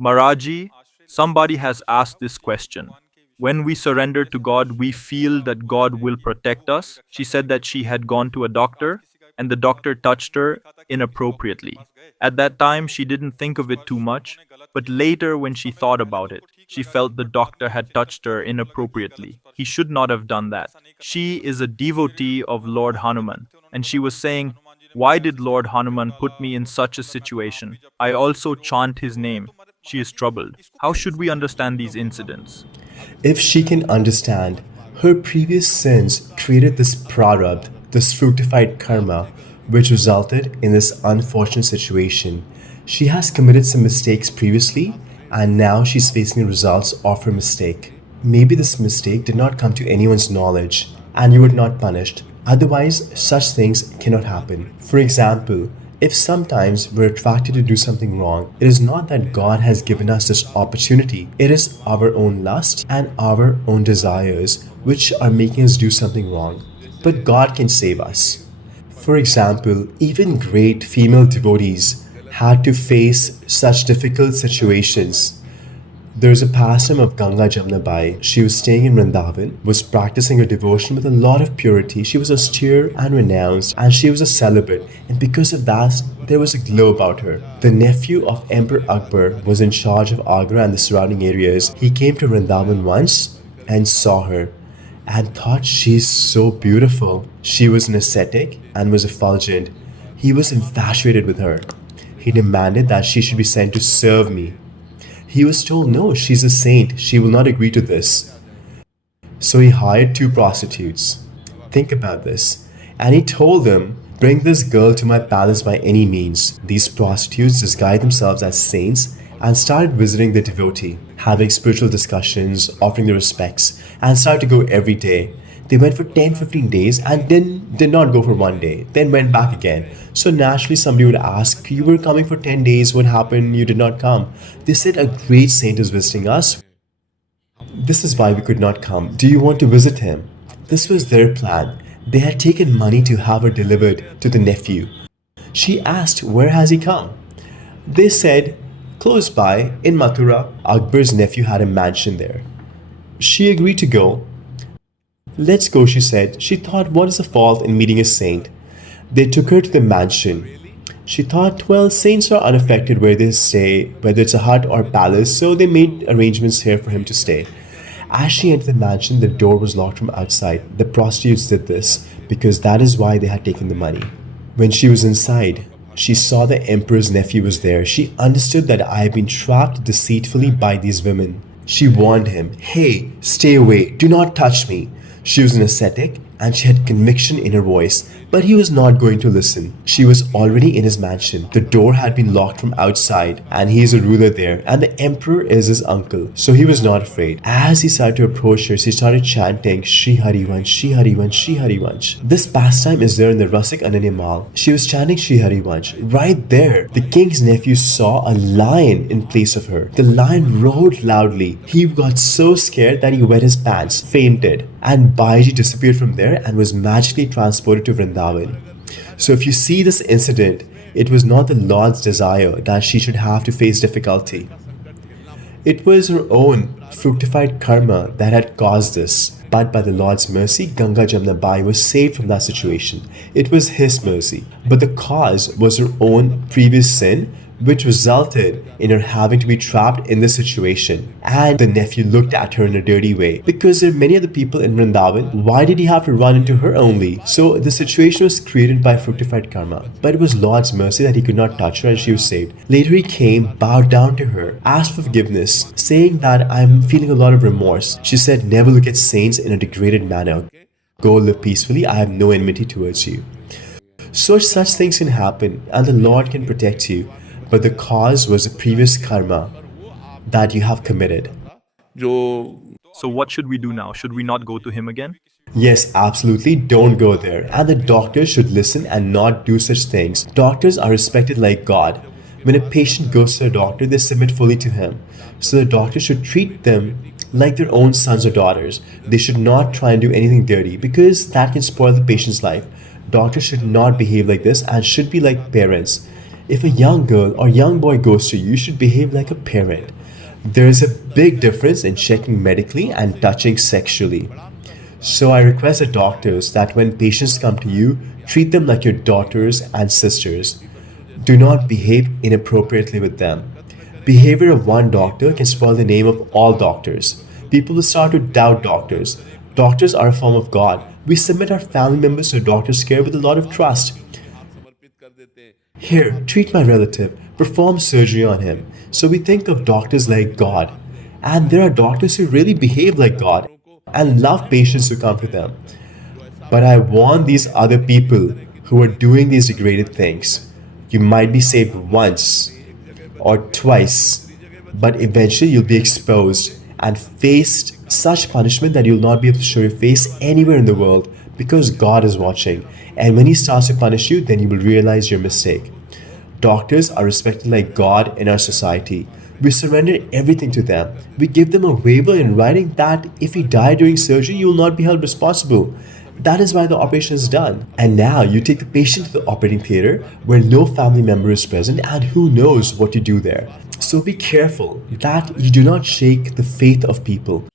Maharaji, somebody has asked this question. When we surrender to God, we feel that God will protect us. She said that she had gone to a doctor and the doctor touched her inappropriately. At that time, she didn't think of it too much, but later, when she thought about it, she felt the doctor had touched her inappropriately. He should not have done that. She is a devotee of Lord Hanuman, and she was saying, why did Lord Hanuman put me in such a situation? I also chant his name. She is troubled. How should we understand these incidents? If she can understand, her previous sins created this prarabdha, this fructified karma, which resulted in this unfortunate situation. She has committed some mistakes previously, and now she's facing the results of her mistake. Maybe this mistake did not come to anyone's knowledge, and you were not punished. Otherwise, such things cannot happen. For example, if sometimes we're attracted to do something wrong, it is not that God has given us this opportunity. It is our own lust and our own desires which are making us do something wrong. But God can save us. For example, even great female devotees had to face such difficult situations. There's a pastime of Ganga Jamuna Bai. She was staying in Vrindavan, was practicing her devotion with a lot of purity. She was austere and renounced, and she was a celibate. And because of that, there was a glow about her. The nephew of Emperor Akbar was in charge of Agra and the surrounding areas. He came to Vrindavan once and saw her and thought she's so beautiful. She was an ascetic and was effulgent. He was infatuated with her. He demanded that she should be sent to serve me. He was told, no, she's a saint. She will not agree to this. So he hired two prostitutes. Think about this. And he told them, bring this girl to my palace by any means. These prostitutes disguised themselves as saints and started visiting the devotee, having spiritual discussions, offering their respects, and started to go every day. They went for 10-15 days and then did not go for one day, then went back again. So naturally somebody would ask, you were coming for 10 days, what happened? You did not come. They said, a great saint is visiting us. This is why we could not come. Do you want to visit him? This was their plan. They had taken money to have her delivered to the nephew. She asked, where has he come? They said, close by, in Mathura. Akbar's nephew had a mansion there. She agreed to go. Let's go, she said. She thought, what is the fault in meeting a saint? They took her to the mansion. She thought, well, saints are unaffected where they stay, whether it's a hut or palace, so they made arrangements here for him to stay. As she entered the mansion, the door was locked from outside. The prostitutes did this because that is why they had taken the money. When she was inside, she saw the emperor's nephew was there. She understood that I have been trapped deceitfully by these women. She warned him, hey, stay away, do not touch me. She was an ascetic and she had conviction in her voice, but he was not going to listen. She was already in his mansion. The door had been locked from outside and he is a ruler there and the emperor is his uncle, so he was not afraid. As he started to approach her, she started chanting Shri Harivansh, Shri Harivansh, Shri Harivansh. This pastime is there in the Rasik Ananyamal. She was chanting Shri Harivansh. Right there, the king's nephew saw a lion in place of her. The lion roared loudly. He got so scared that he wet his pants, fainted, and Baiji disappeared from there and was magically transported to Vrindavan. So if you see this incident, it was not the Lord's desire that she should have to face difficulty. It was her own fructified karma that had caused this. But by the Lord's mercy, Ganga Jamuna Bai was saved from that situation. It was His mercy. But the cause was her own previous sin, which resulted in her having to be trapped in this situation. And the nephew looked at her in a dirty way. Because there are many other people in Vrindavan, why did he have to run into her only? So the situation was created by fructified karma. But it was Lord's mercy that he could not touch her and she was saved. Later he came, bowed down to her, asked for forgiveness, saying that I'm feeling a lot of remorse. She said, never look at saints in a degraded manner. Go live peacefully, I have no enmity towards you. So such things can happen and the Lord can protect you. But the cause was the previous karma that you have committed. So, what should we do now? Should we not go to him again? Yes, absolutely, don't go there. And the doctors should listen and not do such things. Doctors are respected like God. When a patient goes to a doctor, they submit fully to him. So the doctor should treat them like their own sons or daughters. They should not try and do anything dirty because that can spoil the patient's life. Doctors should not behave like this and should be like parents. If a young girl or young boy goes to you, you should behave like a parent. There is a big difference in checking medically and touching sexually. So I request the doctors that when patients come to you, treat them like your daughters and sisters. Do not behave inappropriately with them. Behavior of one doctor can spoil the name of all doctors. People will start to doubt doctors. Doctors are a form of God. We submit our family members to doctors' care with a lot of trust. Here, treat my relative, perform surgery on him. So we think of doctors like God. And there are doctors who really behave like God and love patients who come to them. But I warn these other people who are doing these degraded things. You might be saved once or twice, but eventually you'll be exposed and faced such punishment that you'll not be able to show your face anywhere in the world because God is watching. And when He starts to punish you, then you will realize your mistake. Doctors are respected like God in our society. We surrender everything to them. We give them a waiver in writing that if you die during surgery, you will not be held responsible. That is why the operation is done. And now you take the patient to the operating theater where no family member is present and who knows what you do there. So be careful that you do not shake the faith of people.